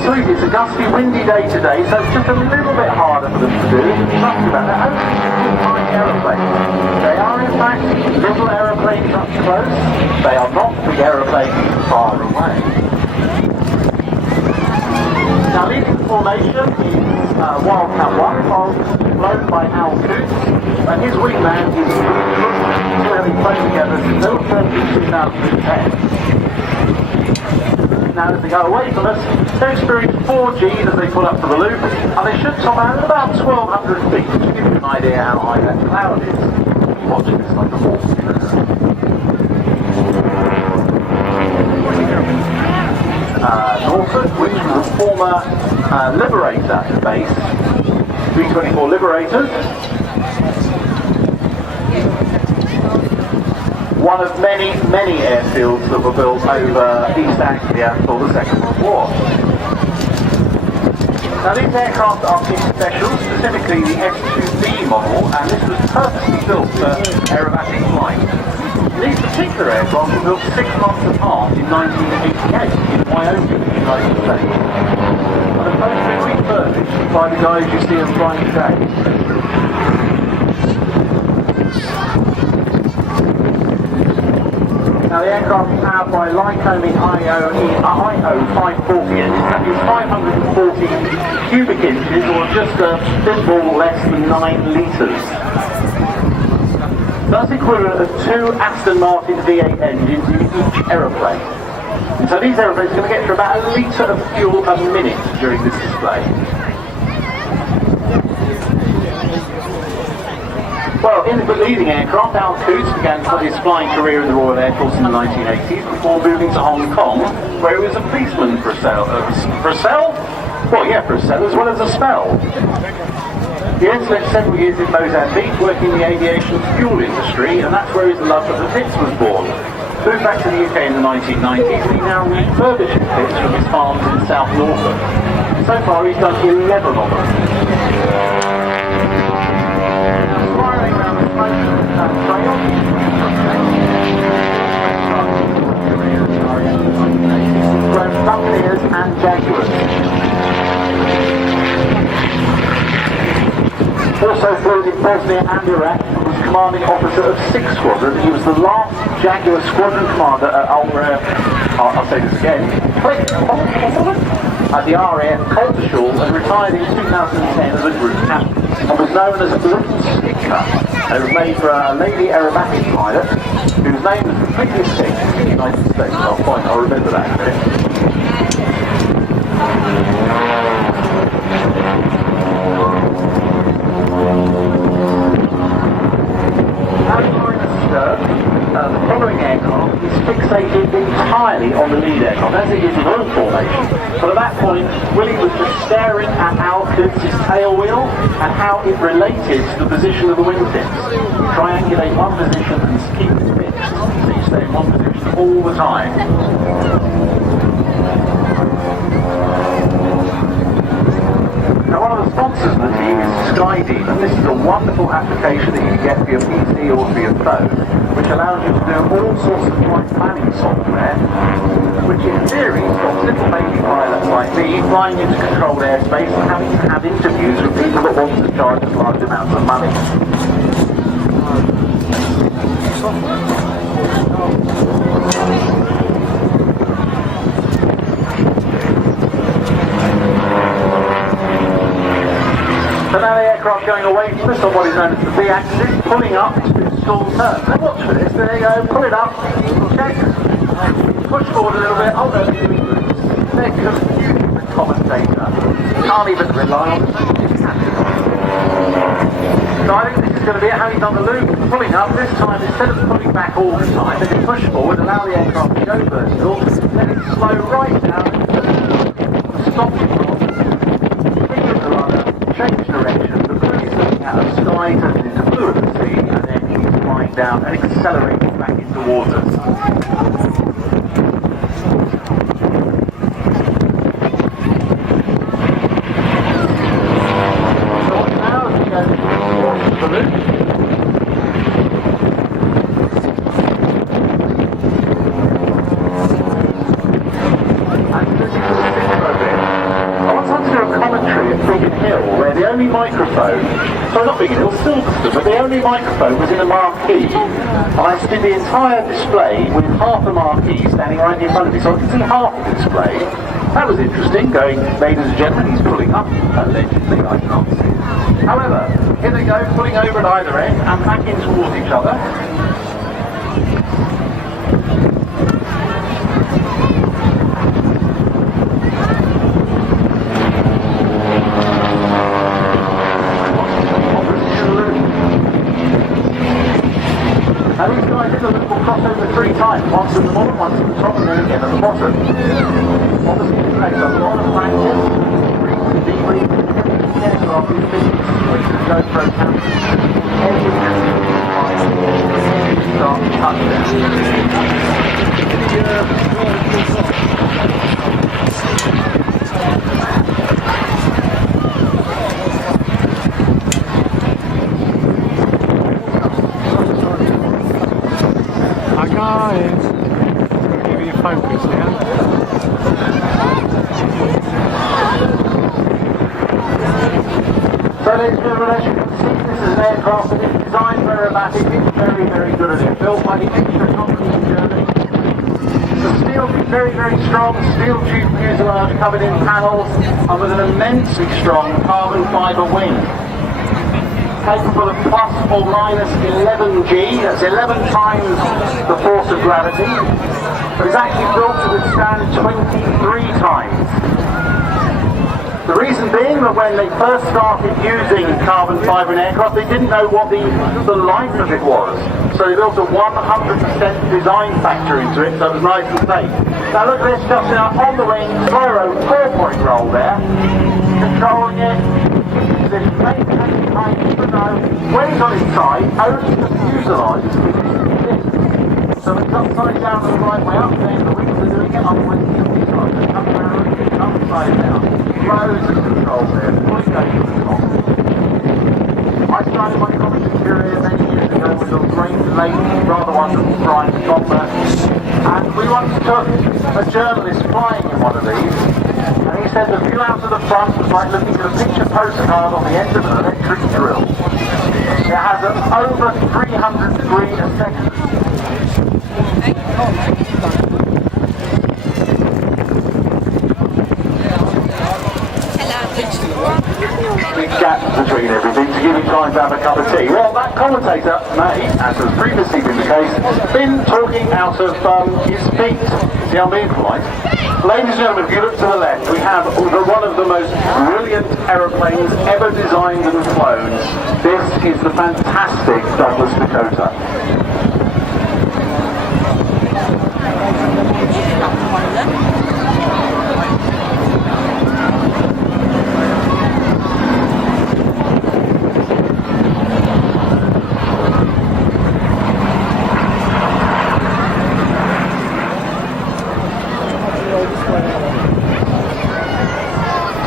last week it's a gusty, windy day today, so it's just a little bit harder for them to do. Trust me about that. Only tiny aeroplanes. They are in fact little aeroplanes up close. They are not big aeroplanes far away. Now leading the formation is Wildcat 1, flown by Al Coots, and his wingman is Bruce, who have been flown together since November 2010. Now as they go away from us, they experience 4Gs as they pull up to the loop, and they should top out at about 1,200 feet, to give you an idea how high that cloud is. Watching this like a horse. Norfolk, which was a former Liberator base, 324 Liberators. One of many, many airfields that were built over East Anglia for the Second World War. Now these aircraft are special, specifically the S2B model, and this was purposely built for aerobatic flight. These particular aircraft were built 6 months apart in 1988 in Wyoming, United States, and are supposed to be refurbished by the guys you see them flying today. Now the aircraft is powered by Lycoming IO 540 engine, that is 540 cubic inches, or just a bit more less than 9 litres. That's equivalent of 2 Aston Martin V8 engines in each aeroplane. And so these aeroplanes are going to get through about a litre of fuel a minute during this display. Well, in the leading aircraft, Al Coots began his flying career in the Royal Air Force in the 1980s before moving to Hong Kong, where he was a policeman for a spell. For a spell? Well, yeah, for a spell as well as a spell. He then spent several years in Mozambique working in the aviation fuel industry, and that's where his love of the pits was born. Moved back to the UK in the 1990s, and he now refurbishes pits from his farms in South Norfolk. So far he's done 11 of them. Spiraling around the trail, grown Buccaneers and Jaguars. Also flown in Bosnia and Iraq, and was commanding officer of 6 Squadron. He was the last Jaguar Squadron commander at I'll say this again, at the RAF Coltershall, and retired in 2010 as a group captain, and was known as a little sticker. It was made for a lady aerobatic pilot, whose name was completely escaped in the United States. I'll remember that in a minute. The following aircraft is fixated entirely on the lead aircraft, as it is in all formation. But at that point, Willie was just staring at Al Coots' tail wheel and how it related to the position of the wingtips. You triangulate one position and keep it fixed, so you stay in one position all the time. Now, one of the sponsors of the team is Skydeep, and this is a wonderful application that you can get for your PC or for your phone, which allows you to do all sorts of flight planning software, which in theory stops little baby pilots like me flying into controlled airspace and having to have interviews with people that want to charge us large amounts of money. So now the aircraft going away from us on what is known as the V-axis, pulling up to stall turn. Now watch for this, there you go, pull it up, check, push forward a little bit, oh no, they're confusing the commentator. Can't even rely on the So I think this is going to be how he's done the loop, pulling up. This time, instead of pulling back all the time, they can push forward, allow the aircraft to go vertical, then it slow right down, stop the drop, finger the rudder, change direction, the balloon is looking at a sky, turns into fluency, and then he's flying down and accelerating back into water. microphone. So not being ill, Silverstone, but the only microphone was in a marquee. And I did the entire display with half the marquee standing right in front of me, so I could see half the display. That was interesting, going, ladies and gentlemen, he's pulling up, allegedly, I can't see it. However, here they go, pulling over at either end and backing towards each other. Now these guys did a little crossover 3 times, once at the bottom, once at the top, and then again at the bottom. Obviously it takes a lot of practice, debriefing, the aircraft is busy, we can go for a camp, every start Guys, give you focus now. So ladies and gentlemen, as you can see, this is an aircraft that is designed for aerobatic. It's very, very good at it. Built by the extra company in Germany. The steel is very, very strong, steel tube fuselage covered in panels and with an immensely strong carbon fibre wing. Capable of plus or minus 11 G, that's 11 times the force of gravity, but it's actually built to withstand 23 times. The reason being that when they first started using carbon fibre in aircraft, they didn't know what the life of it was. So they built a 100% design factor into it, so it was nice and safe. Now look at this just now on the wing, slow 4-point roll there, controlling it. This maintain height, even though when he's on his side, only the fuselage is this. So it's upside down and the right way up, then the wings are doing it upwards to the fuselage. It comes around, it's upside down. Loads of control there, fully going to the top. I started my comedy career many years ago with a great late, rather wonderful Brian Scotland, and we once took a journalist flying in one of these. And he said the view out of the front was like looking at a picture postcard on the end of an electric drill. It has an over 300 degree a second. Big gap between everything to give you time to have a cup of tea. Well, that commentator may, as has previously been the case, been talking out of his feet. See, I'm being polite. Ladies and gentlemen, if you look to the left, we have one of the most brilliant aeroplanes ever designed and flown. This is the fantastic Douglas Dakota.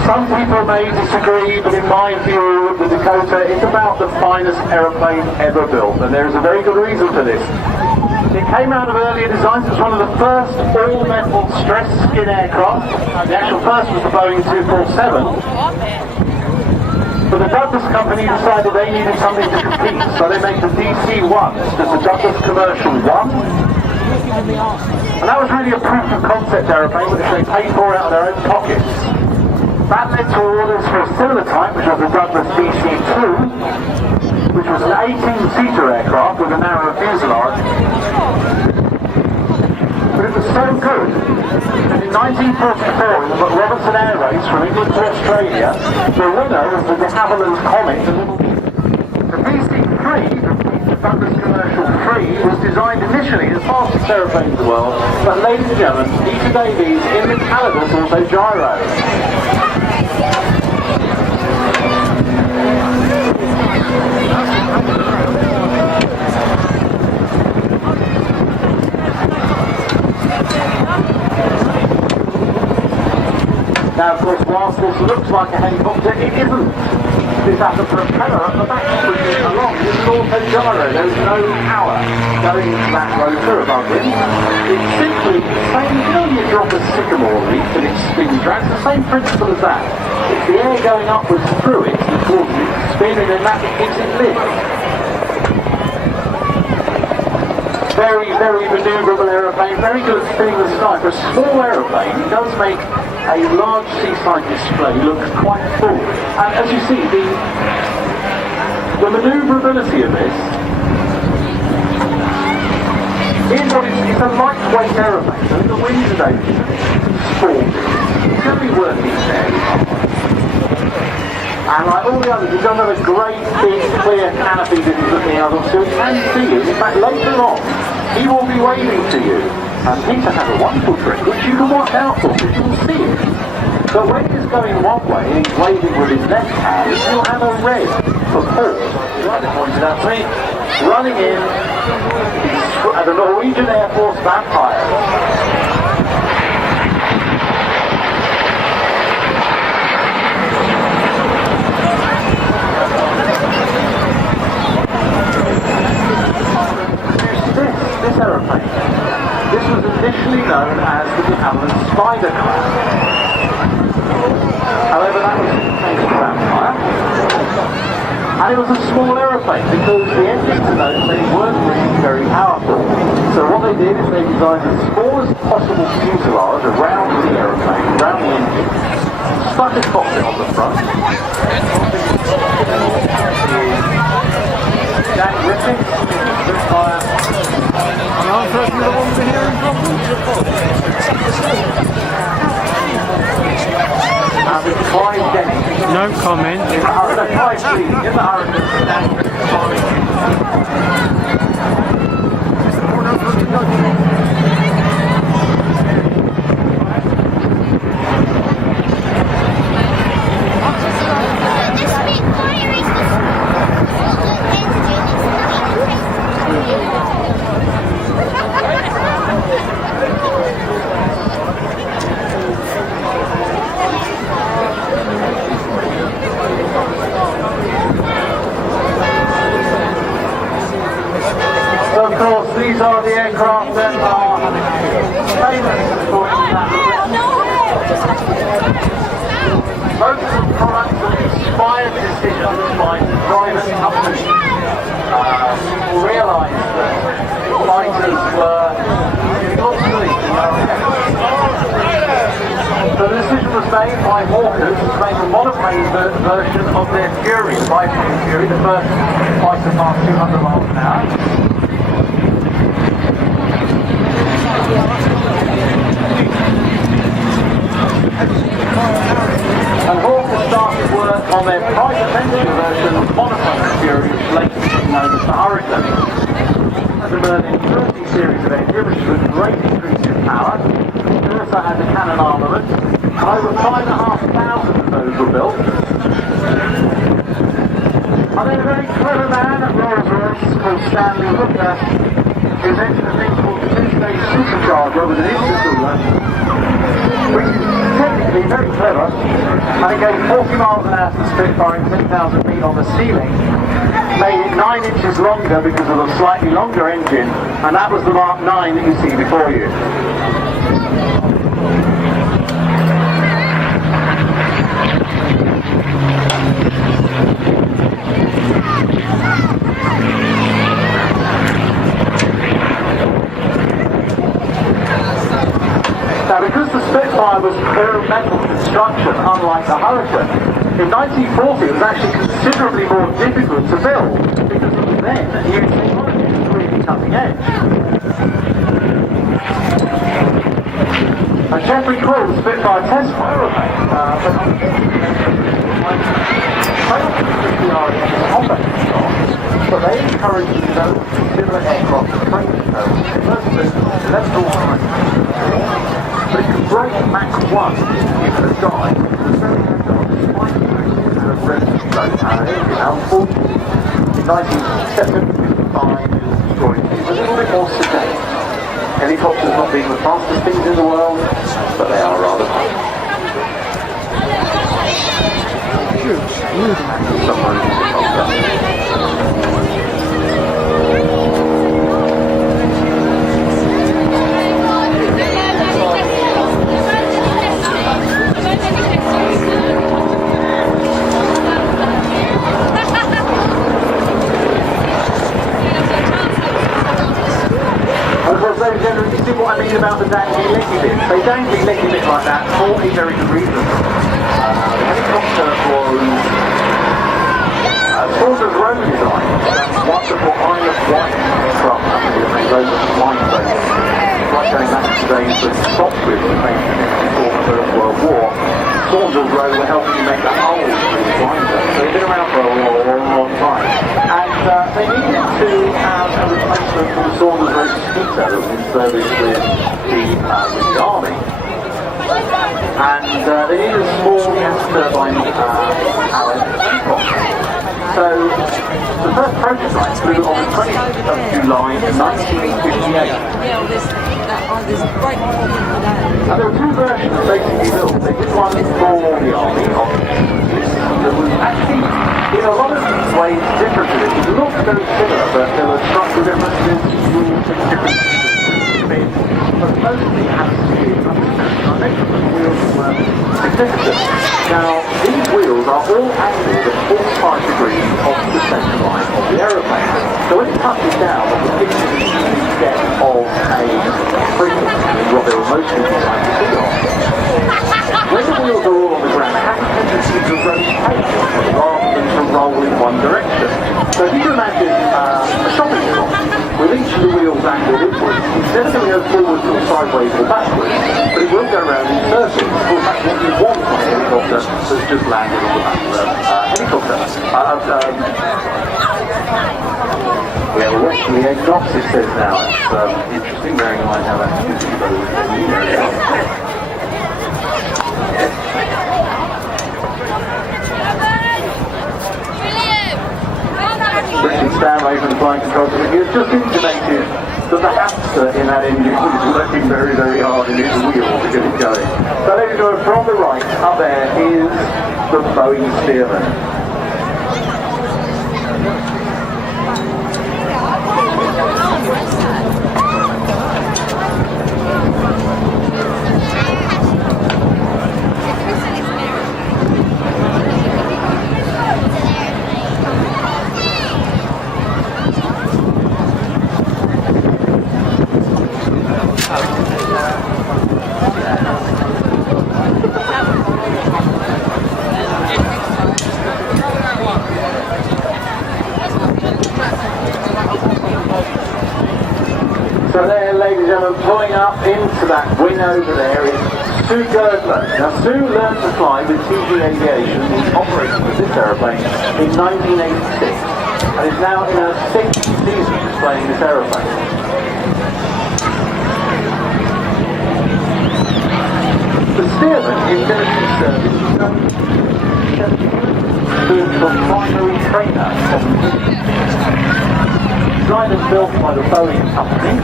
Some people may disagree, but in my view, the Dakota is about the finest aeroplane ever built, and there is a very good reason for this. It came out of earlier designs. It was one of the first all-metal stress skin aircraft. The actual first was the Boeing 247. But the Douglas company decided they needed something to compete, so they made the DC-1, just the Douglas Commercial 1. And that was really a proof of concept aeroplane, which they paid for out of their own pockets. That led to orders for a similar type, which was the Douglas DC-2, which was an 18-seater aircraft with a narrow fuselage. But it was so good that in 1944, in the Robertson Air Race from England to Australia, the winner was the de Havilland's Comet. The DC-3, the Douglas Commercial 3, was designed initially as fastest aeroplane in the world, but ladies and gentlemen, Peter Davies in the Calidus also gyro. Now, of course, whilst this looks like a helicopter, it isn't. this has a propeller at the back pushing it along. This is auto gyro. There's no power going into that rotor above him. It's simply the same, you know when you drop a sycamore leaf and it spins round? It's the same principle as that. It's the air going upwards through it that causes it to spin, and then that gives it lift. Very, very manoeuvrable aeroplane, very good at spinning the sky. For a small aeroplane, it does make a large seaside display look quite full. And as you see, the manoeuvrability of this is what it's a lightweight aeroplane. So the wings are very sporty. It's going to be working fairly hard. And like all the others, it does have a great big clear canopy that he's looking out on, so he can see you. In fact, later on, he will be waving to you. And Peter has a wonderful trick which you can watch out for, because you will see it. But when he's going one way and he's waving with his left hand, he'll have a red for port. Like they pointed out to me, running in at the Norwegian Air Force Vampire. This aeroplane. This was initially known as the de Havilland Spider class. However, that was changed to Vampire. And it was a small aeroplane because the engines in those days weren't really very powerful. So what they did is they designed the smallest possible fuselage around the aeroplane, around the engine, stuck a cockpit on the front. Jack Ripping, Spitfire. Another person that won't be hearing problems? Clive Denny. No comment. Clive, please, in the Of course, these are the aircraft that are famous for most of the products that inspired decisions by private companies realised that fighters were obsolete. So the decision was made by Hawkers to make a monoplane version of their Fury, the biplane Fury, the first fighter past 200 miles an hour. And Hawker started work on their private venture version of monoplane Fury, which later became known as the Hurricane. The Merlin 30 series of engine, which was a great increase in power. It also had the cannon armament. Over 5,500 of those were built. And then a very clever man at Rolls-Royce called Stanley Hooker, who invented a thing called the two-stage supercharger with an intercooler, which is technically very clever, and it gave 40 miles an hour to the Spitfire in 10,000 feet on the ceiling, made it 9 inches longer because of a slightly longer engine, and that was the Mark 9 that you see before you. Now, because the Spitfire was pure metal construction, unlike the Hurricane, in 1940 it was actually considerably more difficult to build because of then new technology was really cutting edge. And Jeffrey Quill, the Spitfire test pilot, but they encouraged the development of similar aircraft and training development. First of all, but it could break Mach 1 in the sky. It was very agile, despite the fact that it had a relatively low power engine. Now, unfortunately, in 1955, it was destroyed. It was a little bit more sedate. Helicopters not being the fastest things in the world, but they are rather fun. and the submarine helicopter. You see what I mean about the dangly leggy bit? They dangly leggy bit like that for a very good reason. The helicopter was Saunders Road design, wonderful Isle of Wight craft company that made loads of flying stations. Like going back to the days when Sopwith was made before the First World War. Saunders Road were helping to make the whole flying station. So they've been around for a long time. And they needed to have a replacement for the Saunders Road Skeeter that was in service with the Army. And they needed a small gas turbine powered aircraft. So the first prototype flew on the 20th of July 1958. And there were two versions basically built. They did one for the Army that was actually in a lot of ways different to this. It looked very similar, but there were structural differences, rules and differences. But mostly it had to do with the wheels were significant. Now, these wheels are all angled at 45 degrees off the centre line of the aeroplane. So when it touches down, what the picture is you get of a frequency is what they were mostly designed to be on. When the wheels are all on the ground, they have a tendency to rotate rather than to roll in one direction. So if you can imagine a shopping shop with each of the wheels angled inwards, instead of going to go forwards or sideways or backwards, but it will go around in circles. Of course, that's what you want on a helicopter that's just landed on the back of a helicopter. Yeah, we're watching the exhaust, it says now. It's interesting, bearing in mind how that's physically goes in the area. Richard Stanley from the Flying Control Committee has just intimated that the hamster in that engine is working very, very hard in its wheel to get it going. So ladies and gentlemen, from the right, up there is the Boeing Stearman. So there, ladies and gentlemen, pulling up into that wing over there is Sue Girdler. Now, Sue learned to fly with TG Aviation, who's operating with this aeroplane, in 1986, and is now in her 6th season flying this aeroplane. The Stearman in military service is known to the primary trainer of the Navy. Designed and built by the Boeing company.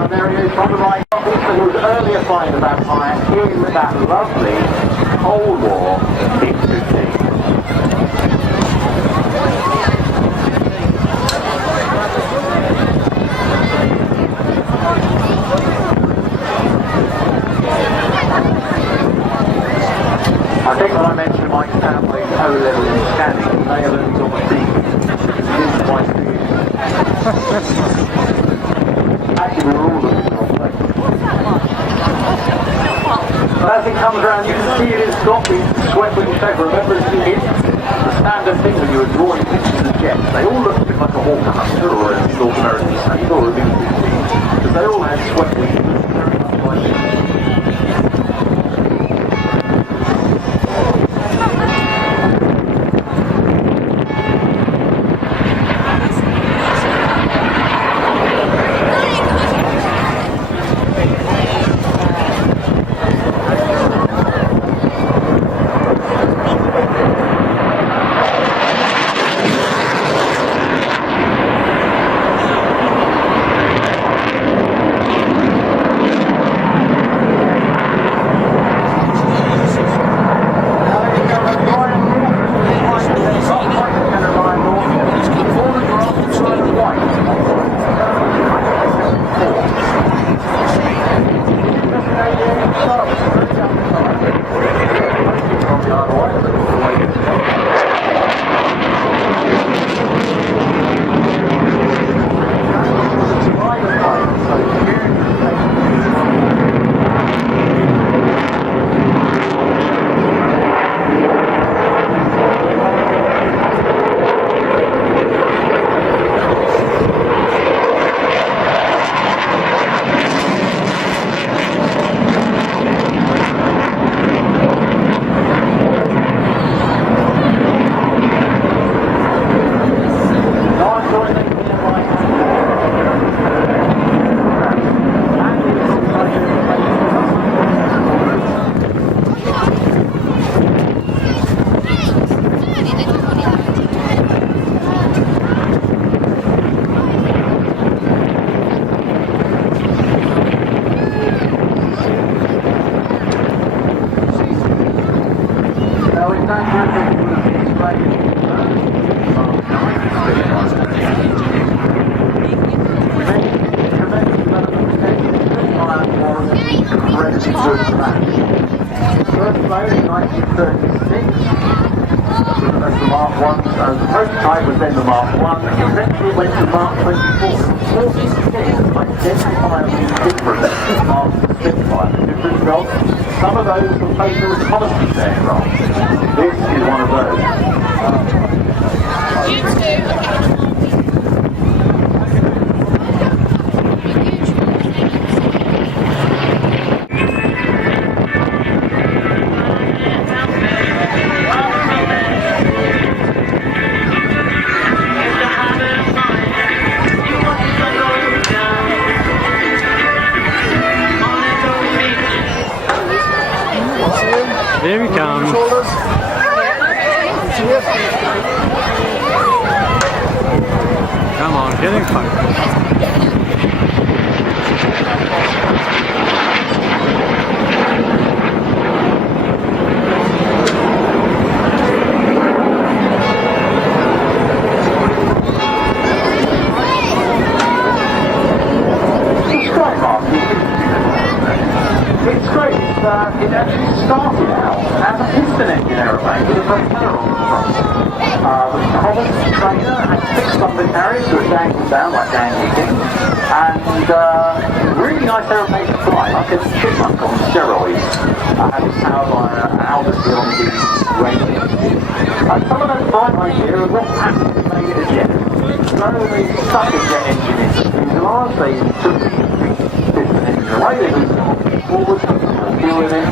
And there he is on the right, who was earlier flying the Vampire in that lovely Cold War X-15. I think when I mentioned Mike Stanley's O-level in scanning, he may have learned on my feet. He didn't quite do it. Actually, we're all looking in the wrong place. But as it comes around, you can see it has got the swept wing shape. Remember, the standard thing when you were drawing pictures of jets, they all look a bit like a Hawker Hunter or a North American Sabre or a B-50, because they all had swept wings very much like this. type was then the Mark 1, and eventually went to Mark 24. 14 things identifiably different after the Spitfire, different jobs. Some of those were placed in reconnaissance aircraft. This is one of those. Here he comes. Come on, get in focus. It's great. It actually started out as a piston engine aeroplane with a propeller on the front. The Province trainer had 6 undercarriages that were dangled down like dangly things, and really nice aeroplane to fly, like a chipmunk on steroids. Had it powered by an Albus on the radio. And some of those bright ideas of what happened to make it a jet. So they stuck a jet engine in the fuselage, they took the piston engine away, they moved it forward, fuel in it,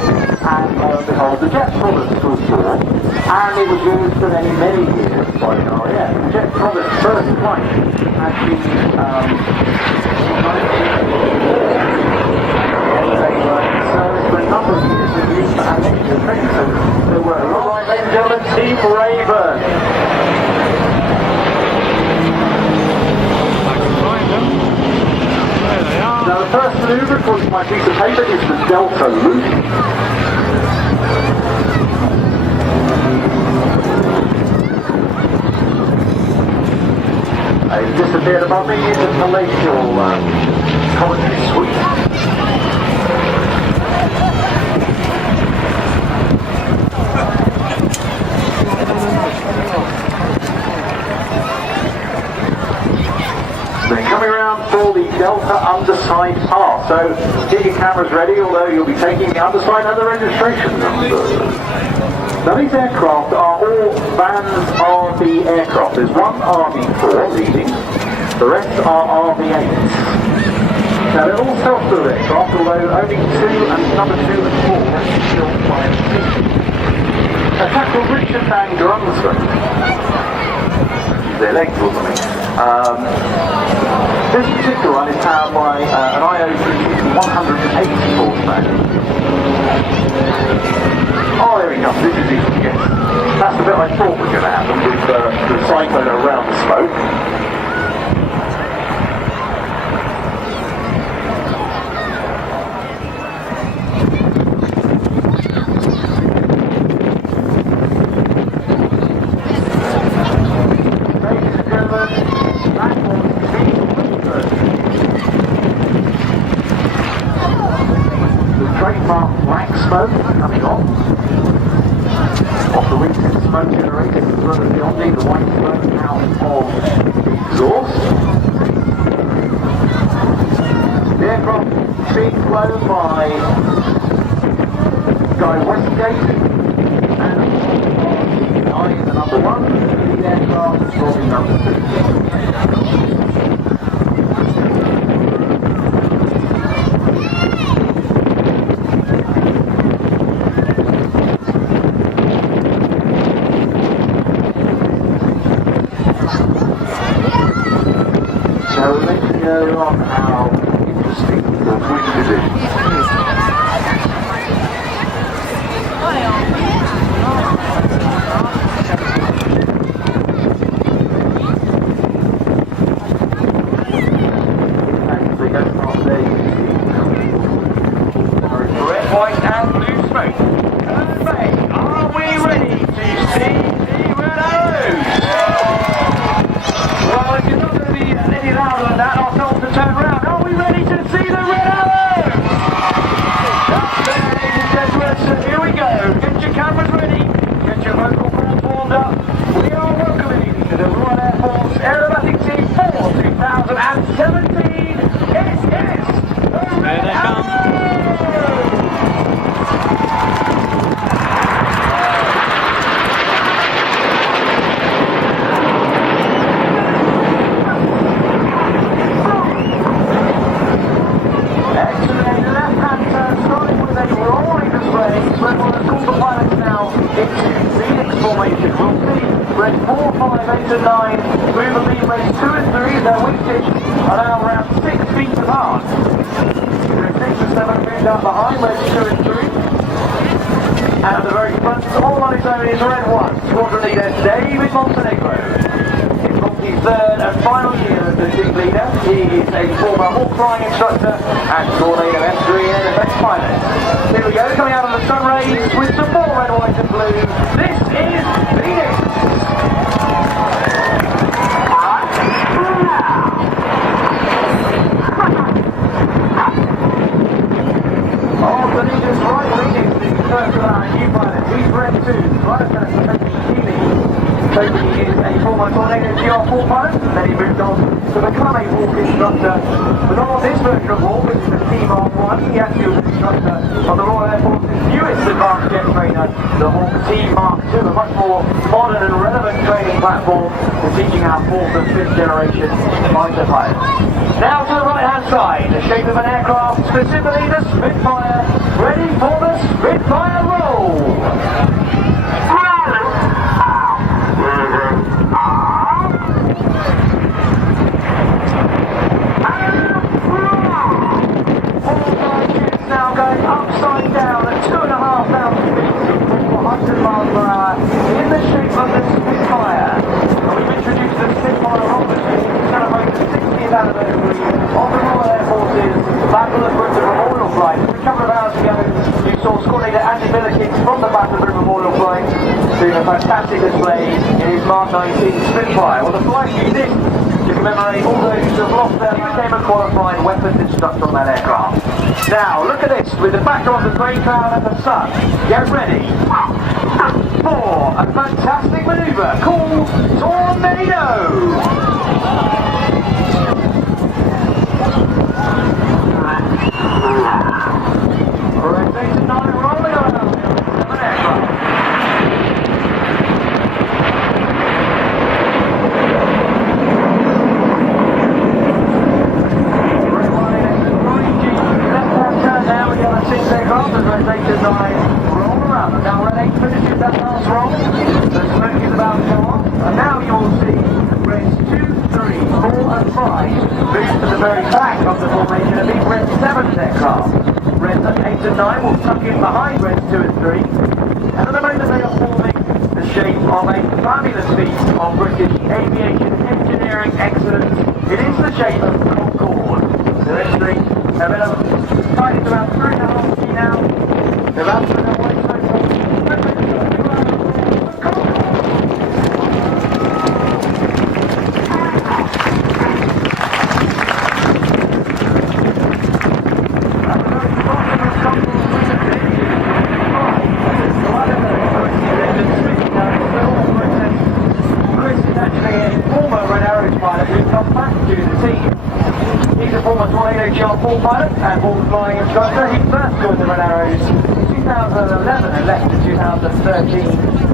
and behold, the jet product was born, and it was used for many years by the RAF. The jet product's first flight had been service for a number of years, they were used for Aviation training, so there were a lot. Right, ladies and gentlemen, Team Raven. Now the first manoeuvre, according to my piece of paper, is the Delta loop. They've disappeared above me in the palatial commentary suite. Then coming around for the Delta underside pass. So get your cameras ready, although you'll be taking the underside and the registration numbers. Now these aircraft are all Vans RV aircraft. There's one RV4 leading, the rest are RV8s. Now they're all self-built aircraft, although only number 2 and 4 are built by a team. A chap called Richard Van Grunsven. Their legs, wasn't it? This particular one is powered by an IO3 180 horsepower. Oh, there we go. This is easy, yes. That's the bit I thought was going to happen with the cyclone around the smoke. Ladies and gentlemen, that was the trademark black smoke coming on. Off the recent smoke generator, as well as beyond the white smoke out of the exhaust. The aircraft being flown by Guy Westgate, and I is the number 1, the aircraft is Robbie number 2. So let's go on how interesting the wind division. Actually, that's not there. You see red, white, and blue smoke. Herne Bay, are we ready to see the red arrows? Well, if you're not going to be any louder than that, I'll tell them to turn around. Are we ready to see the red arrows? Move and lead rates 2 and 3, their wingtip are now around 6 feet apart. Group 6 and 7 moved out behind, rates 2 and 3. And at the very front, all on its own is Red 1, squadron leader David Montenegro. His third and final year as the team leader. He is a former Hawk flying instructor and Tornado F3 NFX pilot. Here we go, coming out of the sun rays with some more red, white and blue. This is Phoenix. Oh, the leader's right wing is the first of our new pilot. He's Red 2, right at the Toby is a former Tornado GR4 pilot, then he moved on to become a Hawk instructor. But not on this version of Hawk, which is the Team Mark 1, he actually was an instructor on the Royal Air Force's newest advanced jet trainer, the Hawk Team Mark 2, a much more modern and relevant training platform for teaching our 4th and 5th generation fighter pilots. Now to the right hand side, the shape of an aircraft, specifically the Spitfire, ready for the Spitfire roll. Now going upside down at 2,500 feet, 400 miles per hour, in the shape of the Spitfire. And we've introduced the Spitfire roll machine to celebrate the 60th anniversary of the Royal Air Force's Battle of Britain Memorial Flight. A couple of hours ago, you saw Squad Leader Andy Millikins from the Battle of Britain Memorial Flight doing a fantastic display in his Mark 19 Spitfire. Well, the flight used this to commemorate all those who have lost their became a qualified weapons instructor on that aircraft. Now, look at this, with the backdrop of the grey cloud and the sun. Get ready for a fantastic manoeuvre called Tornado! Rotation 9 rolling around the 7 aircraft. Rotation 9 roll around. And now red 8 finishes that last roll. The smoke is about to go off. And now you will see reds 2, 3, 4 and 5 move to the very back of the formation and leave red 7's aircraft. Reds 8 and 9 will tuck in behind reds 2 and 3. And at the moment they are forming the shape of a fabulous feat of British aviation engineering excellence. It is the shape of Concorde. So let's see. A bit of tight is around 3.5 feet now. They're about to go away so far. Chris is actually a former Red Arrows pilot who's come back to the team. He's a former Tornado GR4 pilot and Hawk flying instructor. He first joined the Red Arrows in 2011 and left in 2013,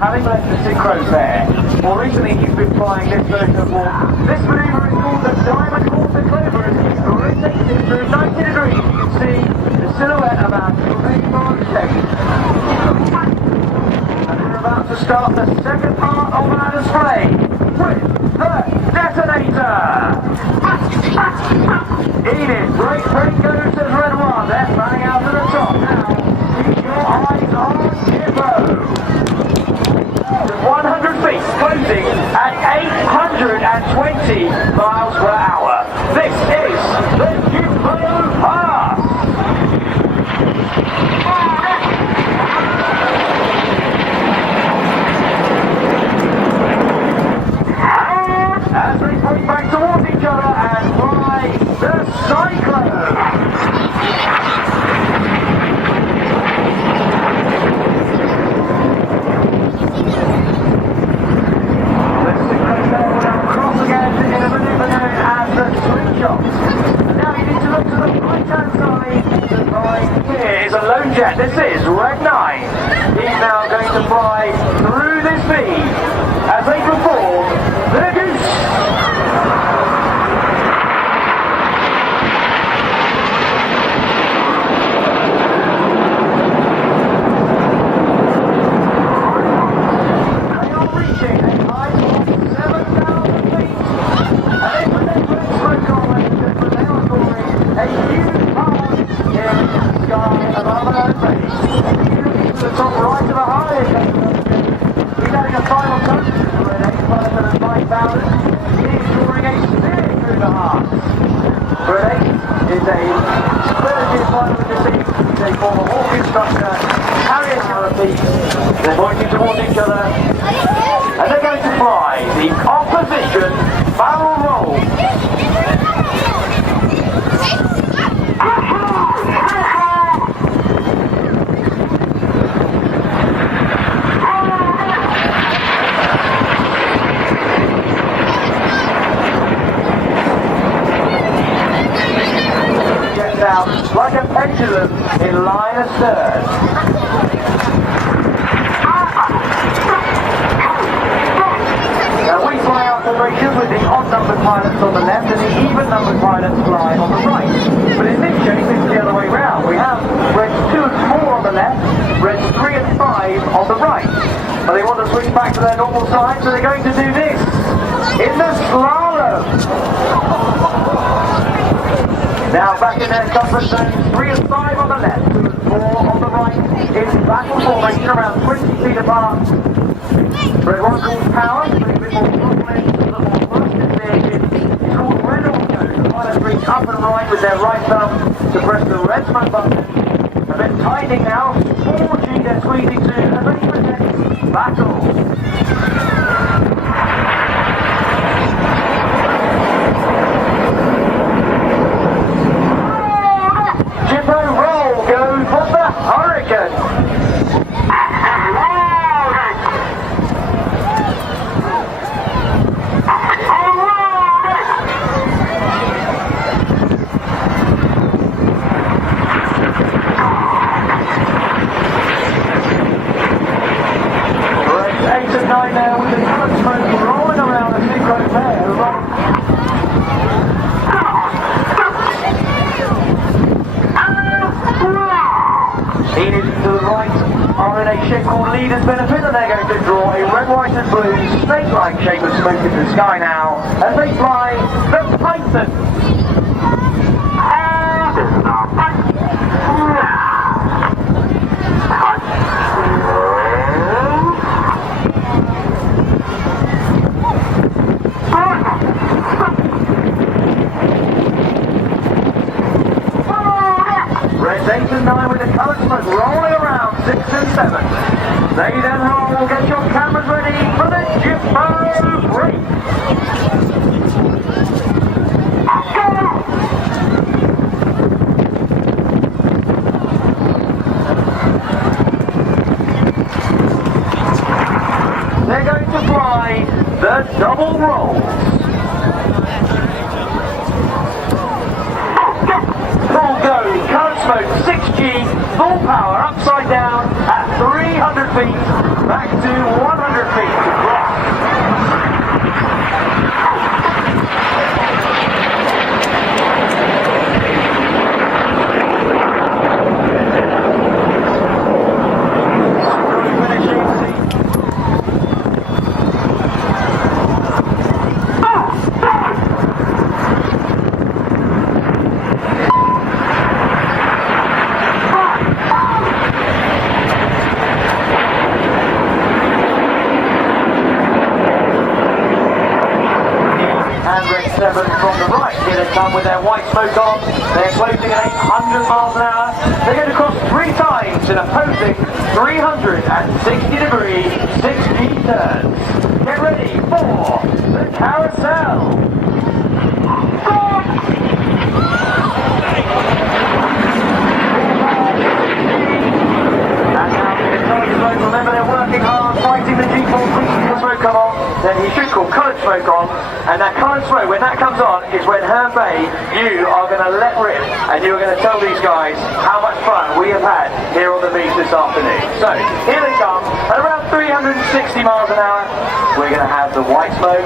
having left the Synchro Fair. More recently, he's been flying this version of Hawk. This manoeuvre is called the Diamond Quarter Clover, and he's rotating through 90 degrees. You can see the silhouette of our rainbow shape. And we're about to start the second part of our display with the detonator. Edith, great break goes as Red 1, they're running out to the top now. Keep your eyes on Gippo. 100 feet, closing at 820 miles per hour. This is the Gippo Pass. As they point back towards each other and fly the Cyclone. The Cyclone will now cross again in a maneuver known as the slingshot. And now you need to look to the right hand drawing a spear through the heart. Grenade is a relative line with the sea. They form a walking structure, carry a canopy, they're pointing towards each other, and they're going to fly the opposition barrel roll. Out like a pendulum in line astern. Now we fly our formation with the odd-numbered pilots on the left and the even-numbered pilots flying on the right. But in this shape it's the other way round. We have reds 2 and 4 on the left, reds 3 and 5 on the right. But they want to switch back to their normal side, so they're going to do this in the slalom. Now back in their comfort zones, 3 and 5 on the left, 2 and 4 on the right, in battle formation around 20 feet apart. Red 1 called power, so a bit more confidence, a little more thrust in the engine. It's called red auto, the pilots reach up and right with their right thumb to press the red smoke button. A bit tightening now, 4G they're squeezing to, and they protect battle. Shape called Leader's Benefit, and they're going to draw a red, white and blue snake-like shape of smoke into the sky now as they fly the Python. Reds 8 and 9 with the coloured smoke rolling around 6 and 7. They then roll, get your cameras ready for the Jippo break. They're going to fly the double rolls. Full go, current smoke, 6G, full power, upside down at 300 feet, back to 100 feet. From the right, here they come with their white smoke on. They're floating at 800 miles an hour. They're going to cross 3 times in opposing 360-degree 6G turns. Get ready for the carousel. And now the coloured smoke, remember they're working hard, fighting the G-force, the smoke come on. Then he should call coloured smoke on, and that coloured smoke, when that comes on, is when Herne Bay, you are going to let rip, and you're going to tell these guys how much fun we have had here on the beach this afternoon. So, here they come, at around 360 miles an hour, we're going to have the white smoke.